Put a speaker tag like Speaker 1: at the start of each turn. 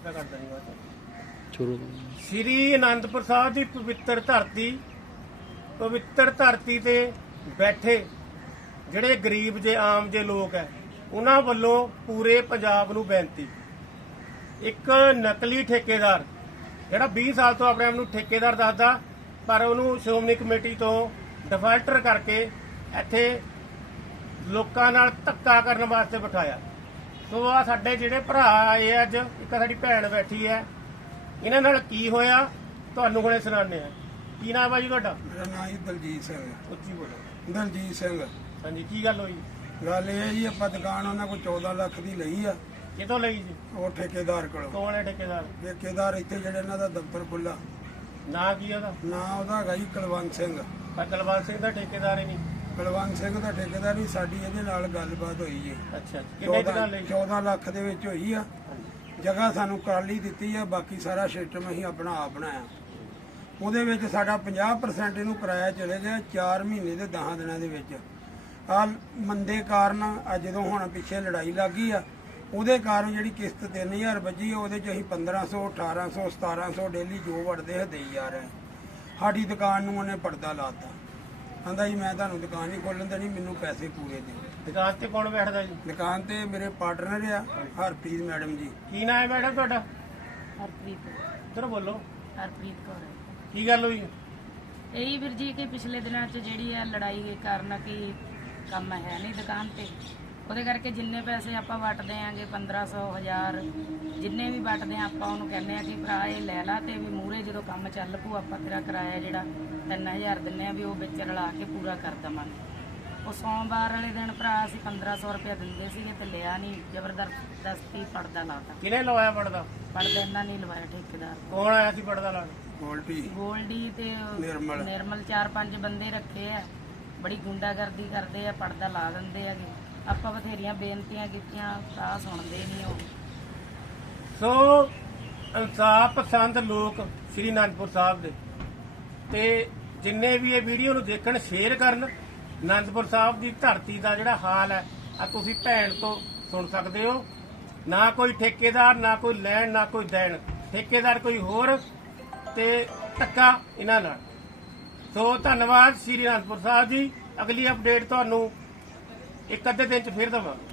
Speaker 1: ਆਪੇ ਕਰਦਾ ਨਹੀਂ ਬਾਤ
Speaker 2: ਸ਼ੁਰੂ
Speaker 1: ਸ੍ਰੀ ਅਨੰਦਪੁਰ ਸਾਹਿਬ ਦੀ ਪਵਿੱਤਰ ਧਰਤੀ ਤੇ ਬੈਠੇ ਜਿਹੜੇ ਗਰੀਬ ਜੇ ਆਮ ਜੇ ਲੋਕ ਹੈ ਉਹਨਾਂ ਵੱਲੋਂ ਪੂਰੇ ਪੰਜਾਬ ਨੂੰ ਬੇਨਤੀ। ਇੱਕ ਨਕਲੀ ਠੇਕੇਦਾਰ ਜਿਹੜਾ 20 ਸਾਲ ਤੋਂ ਆਪਣੇ ਆਪ ਨੂੰ ਠੇਕੇਦਾਰ ਦੱਸਦਾ ਪਰ ਉਹਨੂੰ ਸ਼੍ਰੋਮਣੀ ਕਮੇਟੀ ਤੋਂ ਡਿਫਾਲਟਰ ਕਰਕੇ ਇੱਥੇ ਲੋਕਾਂ ਨਾਲ ਧੱਕਾ ਕਰਨ ਵਾਸਤੇ ਬਿਠਾਇਆ। ਸੋ ਆ ਸਾਡੇ ਜਿਹੜੇ ਭਰਾ ਆਏ ਅੱਜ, ਇੱਕ ਸਾਡੀ ਭੈਣ ਬੈਠੀ ਹੈ, ਇਹਨਾਂ ਨਾਲ ਕੀ ਹੋਇਆ ਤੁਹਾਨੂੰ ਹੁਣੇ ਸੁਣਾਉਂਦੇ ਆ। ਕੀ ਨਾਮ ਹੈ ਜੀ ਤੁਹਾਡਾ?
Speaker 3: ਮੇਰਾ ਨਾਮ ਜੀ ਦਲਜੀਤ ਸਿੰਘ।
Speaker 1: ਉੱਚੀ ਬੋਲੋ।
Speaker 3: ਦਲਜੀਤ ਸਿੰਘ।
Speaker 1: ਹਾਂਜੀ, ਕੀ ਗੱਲ ਹੋਈ?
Speaker 3: ਗੱਲ ਇਹ ਹੈ ਜੀ, ਆਪਾਂ ਦੁਕਾਨ ਉਹਨਾਂ ਕੋਲ 14 ਲੱਖ ਦੀ ਲਈ ਆ।
Speaker 1: ਕਿਤੋਂ ਲਈ ਜੀ?
Speaker 3: ਉਹ ਠੇਕੇਦਾਰ ਕੋਲੋਂ।
Speaker 1: ਕੌਣ ਹੈ ਠੇਕੇਦਾਰ?
Speaker 3: ਠੇਕੇਦਾਰ ਇੱਥੇ ਜਿਹੜੇ ਇਹਨਾਂ ਦਾ ਦਫ਼ਤਰ ਖੁੱਲਾ।
Speaker 1: ਨਾਂ ਕੀ ਉਹਦਾ?
Speaker 3: ਨਾਂ ਉਹਦਾ ਹੈਗਾ ਜੀ ਕੁਲਵੰਤ ਸਿੰਘ।
Speaker 1: ਪਰ ਕੁਲਵੰਤ ਸਿੰਘ ਦਾ ਠੇਕੇਦਾਰ ਹੀ ਨਹੀਂ।
Speaker 3: ਕੁਲਵੰਤ ਸਿੰਘ ਦਾ ਠੇਕੇਦਾਰ ਹੀ। ਸਾਡੀ ਇਹਦੇ ਨਾਲ ਗੱਲਬਾਤ ਹੋਈ ਜੀ।
Speaker 1: ਅੱਛਾ, ਕਿੰਨੇ ਦਿਨਾਂ ਲਈ?
Speaker 3: 14 ਲੱਖ ਦੇ ਵਿੱਚ ਹੋਈ ਆ। ਜਗ੍ਹਾ ਸਾਨੂੰ ਕਾਲੀ ਦਿੱਤੀ ਆ, ਬਾਕੀ ਸਾਰਾ ਸਿਸਟਮ ਅਸੀਂ ਆਪਣਾ ਆਪ ਬਣਾਇਆ। ਉਹਦੇ ਵਿੱਚ ਸਾਡਾ 50% ਇਹਨੂੰ ਕਿਰਾਇਆ ਚਲੇ ਗਿਆ 4 ਮਹੀਨੇ ਦੇ 10 ਦਿਨਾਂ ਦੇ ਵਿੱਚ। ਆ ਮੰਦੇ ਕਾਰਨ ਆ ਜਦੋਂ ਹੁਣ ਪਿੱਛੇ ਲੜਾਈ ਲੱਗ ਗਈ ਆ, ਉਹਦੇ ਕਾਰਨ ਜਿਹੜੀ ਕਿਸ਼ਤ 3000 ਵੱਜੀ ਆ, ਉਹਦੇ 'ਚ ਅਸੀਂ 1500 1800 1700 ਡੇਲੀ ਜੋ ਵੜਦੇ ਹੈ ਦੇਈ ਜਾ ਰਹੇ। ਸਾਡੀ ਦੁਕਾਨ ਨੂੰ ਉਹਨੇ ਪਰਦਾ ਲਾਤਾ। ਕਹਿੰਦਾ ਜੀ ਮੈਂ ਤੁਹਾਨੂੰ ਦੁਕਾਨ ਨਹੀਂ ਖੋਲਣ ਦੇਣੀ, ਮੈਨੂੰ ਪੈਸੇ ਪੂਰੇ ਦਿਓ।
Speaker 1: ਦੁਕਾਨ ਤੇ ਕੌਣ ਬੈਠਦਾ ਜੀ?
Speaker 3: ਦੁਕਾਨ ਤੇ ਮੇਰੇ ਪਾਰਟਨਰ ਆ ਹਰਪ੍ਰੀਤ ਮੈਡਮ ਜੀ।
Speaker 1: ਕੀ ਨਾਮ ਹੈ ਮੈਡਮ ਤੁਹਾਡਾ?
Speaker 4: ਹਰਪ੍ਰੀਤ।
Speaker 1: ਇੱਧਰ ਬੋਲੋ।
Speaker 4: ਹਰਪ੍ਰੀਤ ਕੌਰ ਹੈ।
Speaker 1: ਕੀ ਗੱਲ ਹੋਈ?
Speaker 4: ਇਹੀ ਵੀਰ ਜੀ ਕਿ ਪਿਛਲੇ ਦਿਨਾਂ 'ਚ ਜਿਹੜੀ ਹੈ ਲੜਾਈ ਦੇ ਕਾਰਨ ਕਿ ਕੰਮ ਹੈ ਨਹੀਂ ਦੁਕਾਨ ਤੇ, ਉਹਦੇ ਕਰਕੇ ਜਿੰਨੇ ਪੈਸੇ ਆਪਾਂ ਵਟਦੇ ਆਂਗੇ 1500 1000 ਜਿੰਨੇ ਵੀ ਵਟਦੇ ਆ ਆਪਾਂ ਉਹਨੂੰ ਕਹਿੰਦੇ ਆ ਕਿ ਭਰਾ ਇਹ ਲੈ ਲਾ ਤੇ ਵੀ ਮੂਹਰੇ ਜਦੋਂ ਕੰਮ ਚੱਲ ਪੂ ਆਪਾਂ ਤੇਰਾ ਕਿਰਾਇਆ ਜਿਹੜਾ 3000 ਦਿੰਨੇ ਆ ਵੀ ਉਹ ਵਿੱਚ ਰਲਾ ਕੇ ਪੂਰਾ ਕਰ ਦੇਵਾਂਗੇ। ਉਹ ਸੋਮਵਾਰ ਵਾਲੇ ਦਿਨ ਭਰਾ ਅਸੀਂ 1500 ਰੁਪਇਆ ਦਿੰਦੇ ਸੀਗੇ ਤੇ ਲਿਆ ਨਹੀਂ, ਜ਼ਬਰਦਸਤੀ ਪੜਦਾ ਲਾਤਾ।
Speaker 1: ਕਿਹਨੇ ਲਵਾਇਆ ਪੜਦਾ?
Speaker 4: ਪੜਦਾ ਇਹਨਾਂ ਨੇ ਲਵਾਇਆ ਠੇਕੇਦਾਰ।
Speaker 1: ਕੌਣ ਆਇਆ ਸੀ ਪੜਦਾ ਲਾਉਣ?
Speaker 3: ਗੋਲਡੀ
Speaker 4: ਤੇ ਨਿਰਮਲ 4-5 ਬੰਦੇ ਰੱਖੇ ਆ, ਬੜੀ ਗੁੰਡਾਗਰਦੀ ਕਰਦੇ ਆ, ਪਰਦਾ ਲਾ ਦਿੰਦੇ ਆਗੇ। ਆਪਾਂ ਬਥੇਰੀਆਂ ਬੇਨਤੀਆਂ ਕੀਤੀਆਂ ਤਾਂ ਸੁਣਦੇ ਨਹੀਂ ਉਹ।
Speaker 1: ਸੋ ਇਨਸਾਫ ਪਸੰਦ ਲੋਕ ਸ੍ਰੀ ਅਨੰਦਪੁਰ ਸਾਹਿਬ ਦੇ ਤੇ ਜਿੰਨੇ ਵੀ ਇਹ ਵੀਡੀਓ ਨੂੰ ਦੇਖਣ ਸ਼ੇਅਰ ਕਰਨ। ਅਨੰਦਪੁਰ ਸਾਹਿਬ ਦੀ ਧਰਤੀ ਦਾ ਜਿਹੜਾ ਹਾਲ ਹੈ ਆ ਤੁਸੀਂ ਭੈਣ ਤੋਂ ਸੁਣ ਸਕਦੇ ਹੋ। ਨਾ ਕੋਈ ਠੇਕੇਦਾਰ, ਨਾ ਕੋਈ ਲੈਣ, ਨਾ ਕੋਈ ਦੇਣ। ਠੇਕੇਦਾਰ ਕੋਈ ਹੋਰ ਤੇ ਧੱਕਾ ਇਹਨਾਂ ਨਾਲ। ਸੋ ਧੰਨਵਾਦ ਸ੍ਰੀ ਅਨੰਦਪੁਰ ਸਾਹਿਬ ਜੀ। ਅਗਲੀ ਅਪਡੇਟ ਤੁਹਾਨੂੰ ਇੱਕ ਅੱਧੇ ਦਿਨ ਚ ਫਿਰ ਦਵਾਂਗੇ।